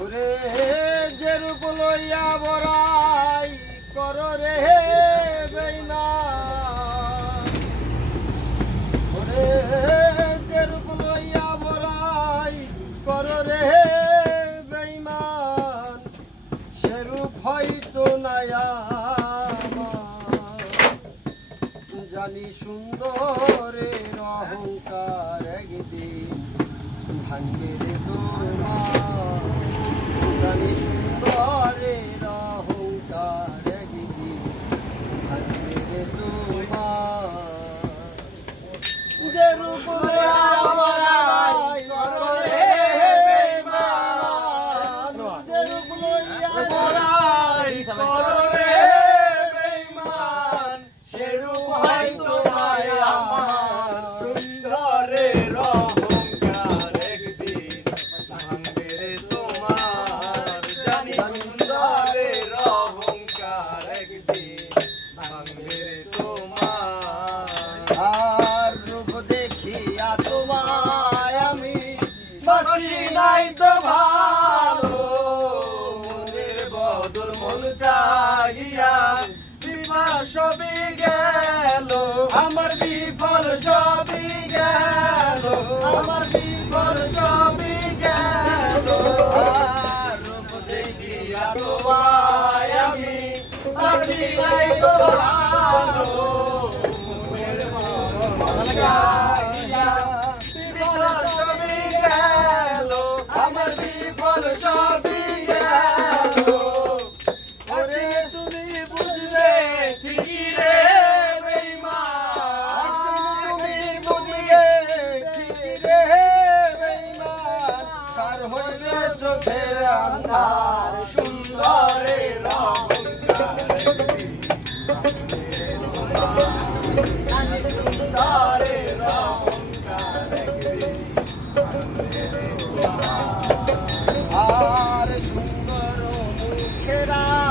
ওরে যে রূপ লইয়া বড়াই কর রে বেঈমান, ওরে যে রূপ লইয়া বড়াই কর রে বেঈমান, সে রূপ হয়তো নাই আমার। জানি সুন্দরের অহংকার একদিন ভাঙবে রে তোমার, জানি সুন্দরের অহংকার একদিন ভাঙবে রে তোমার। যে রূপ লইয়া বড়াই কর রে বেঈমান, যে রূপ লইয়া বড়াই কর রে বেঈমান, সে রূপ হয়তো নাই আমার। সুন্দরের অহংকার একদিন ভাঙবে রে তোমার, জানি সুন্দরের অহংকার একদিন ভাঙবে রে তোমার। আর রূপ দেখিয়া তোমায় আমি বাসি নাই তো ভালো, মনের বদল মন চাহিয়া বিবাহ সবই গেল, আমার বিফল সবই গেল, আমার বিফল সবই গেল। আর রূপ দেখিয়া তোমায় আমি বাসি নাই তো ভালো, মনের বদল মন চাহিয়া বিবাহ সবই গেল, আমার বিফল সবই গেল। ওরে তুমি বুঝবে ঠিকই রে বেঈমান, তুমি বুঝবে কি রে বেঈমান, কার হইবে চোখের আন্ধার সুন্দরের অহংকার একদিন সুন্দরের অহংকার একদিন আর সুন্দর মুখের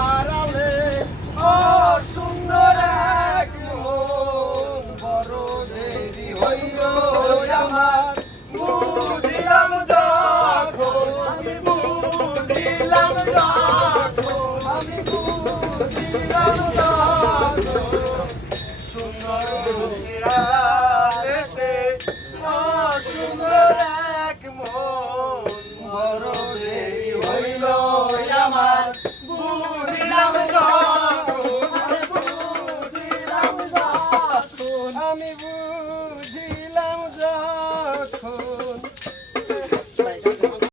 আড়ালে ও সুন্দর এক মন, বড় দেরি হইল আমার বুঝিলাম যখন, আমি বুঝিলাম যখন, আমি বুঝিলাম যখন। সুন্দর মুখের আড়ালেতে সুন্দর এক মন, বড় দেরি হইল আমার বুঝিলাম যখন, আমি বুঝিলাম যখন।